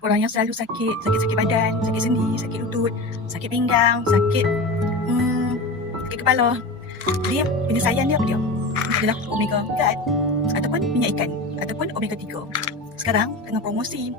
orang yang selalu sakit badan, sakit sendi, sakit lutut, sakit pinggang, sakit kepala. Dia penyelesaian dia apa dia? Adalah omega 4 ataupun minyak ikan ataupun omega 3. Sekarang tengah promosi.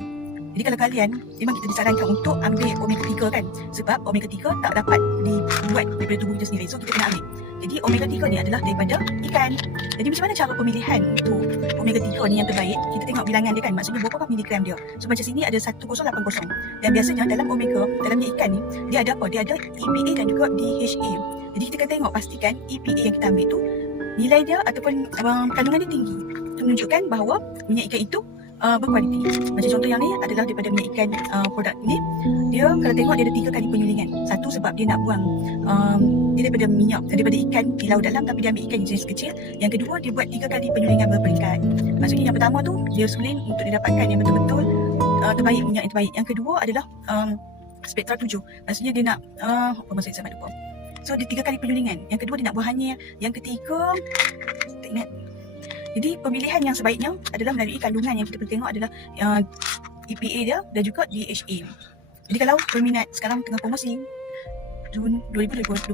Jadi kalau kalian, memang kita disarankan untuk ambil omega 3 kan, sebab omega 3 tak dapat dibuat daripada tubuh kita sendiri, so kita kena ambil. Jadi omega 3 ni adalah daripada ikan. Jadi macam mana cara pemilihan untuk omega 3 ni yang terbaik? Kita tengok bilangan dia kan, maksudnya berapa miligram dia. So macam sini ada 1080. Dan biasanya dalam omega, dalam minyak ikan ni, dia ada apa? Dia ada EPA dan juga DHA. Jadi kita kena tengok, pastikan EPA yang kita ambil tu nilai dia ataupun kandungan dia tinggi. Itu menunjukkan bahawa minyak ikan itu berkualiti. Macam contoh yang ni adalah daripada minyak ikan produk ni. Dia kalau tengok dia ada 3 kali penyulingan. Satu sebab dia nak buang dia daripada minyak, daripada ikan di laut dalam, tapi dia ambil ikan jenis kecil. Yang kedua, dia buat 3 kali penyulingan berperingkat. Maksudnya yang pertama tu dia sulin untuk didapatkan yang betul-betul terbaik, minyak yang terbaik. Yang kedua adalah spektra 7. Maksudnya dia nak apa maksud saya lupa. So dia 3 kali penyulingan. Yang kedua dia nak buang hanyir. Yang ketiga tak ingat. Jadi pemilihan yang sebaiknya adalah melalui kandungan yang kita perlu tengok adalah EPA dia dan juga DHA. Jadi kalau berminat, sekarang tengah promosi Jun 2026.